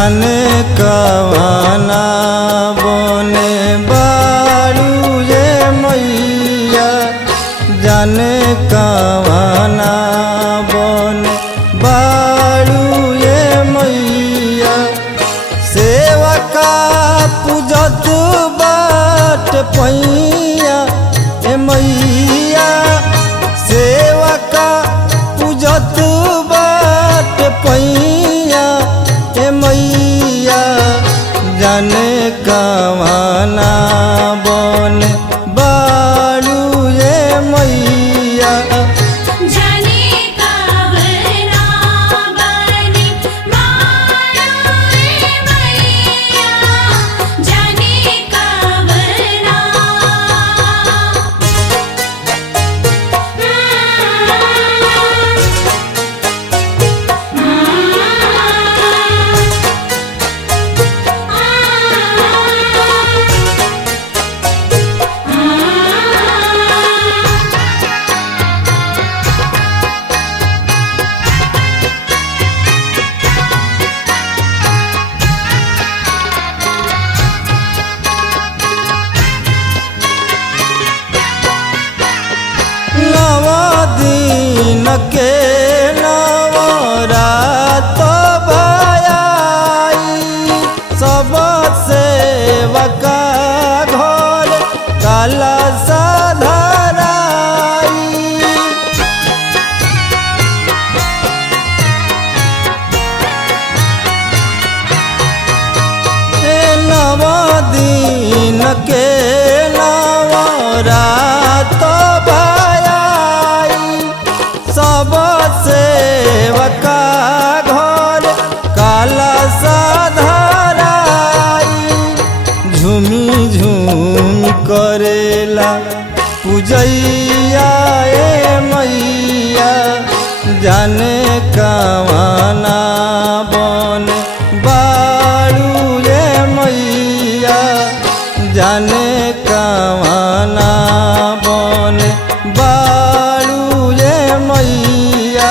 जाने कवाना बने बारू ये मैया जाने कवाना बने बारू ये मैया सेवा का पूजत बाट पैया ए मैया सेवा का पूजत बाट पैया ए मैया जाने कवाना बने बारू ये मैया जाने कवना बने बारू ये मैया जाने कवना दिन के नवरात भयाई सब सेवका घर काला साधराई नव दिन के नवरात सब सेवका घर काला साधराई झूमी झूमी करेला पूजैया ए मैया जाने कवाना बने बारू ये मैया जाने कवाना बने बारू ये मैया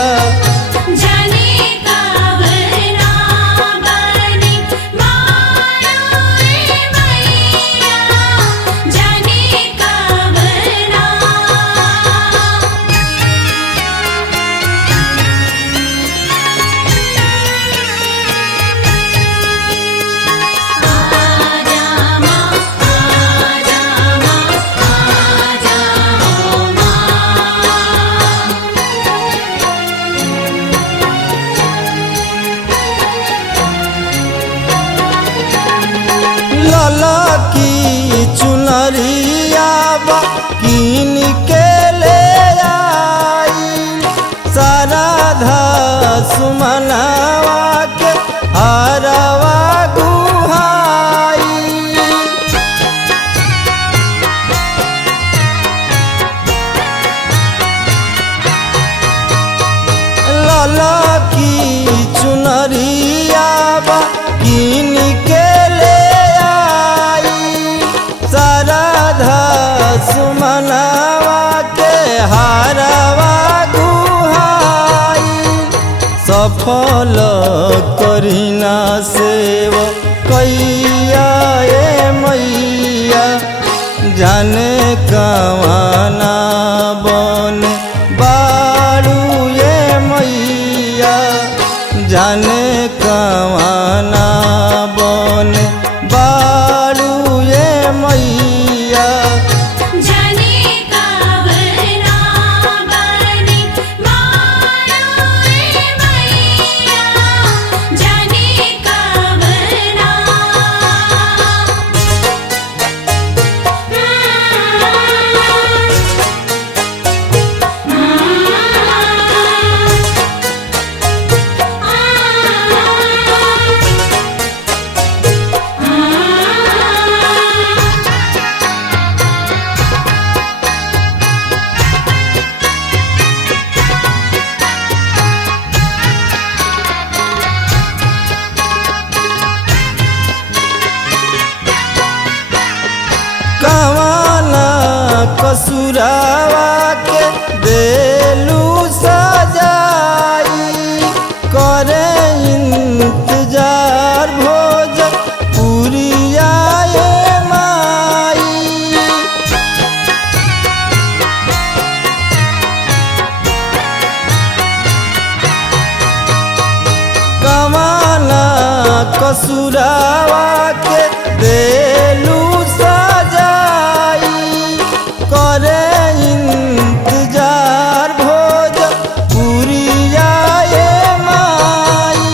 जाने कवना बने बारू ये मैया जाने कवना आजा माँ आजा माँ आजा ओ लाला की चुनरिया कीन के ले आई साराधा सुमनावा के हरवा गुहाई लाला की चुनरिया कीन के ले आई साराधा सुमनावा के हारवा गुहाई सफल करीना सेव कैया ए मैया जाने कवाना बने बारू ये मैया जाने कवाना बने बारू ये मैया जाने कवना बने बारू ये मैया जाने कवना ससुरावा के देलू सजाई करे इंतजार पूजावा के देलू सजाई करे इंतजार भोज पुरिया माई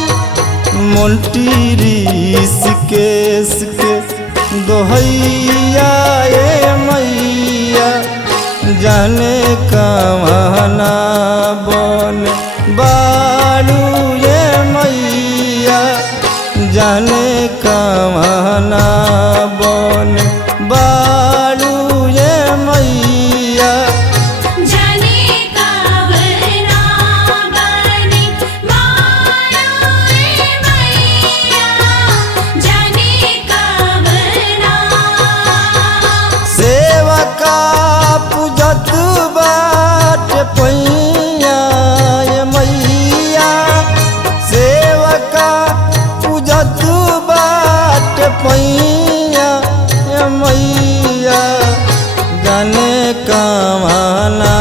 मोल्टी ऋषिकेश के दोहैया मैया जाने कवना बन बालू ये मैया जाने कवना बन बालू ये मैया जाने कवना बनी मारू रे मैया जाने कवना सेवका पूजत बाट पैया ये मैया सेवका पूजत बाट पैया ये मैया जाने कवना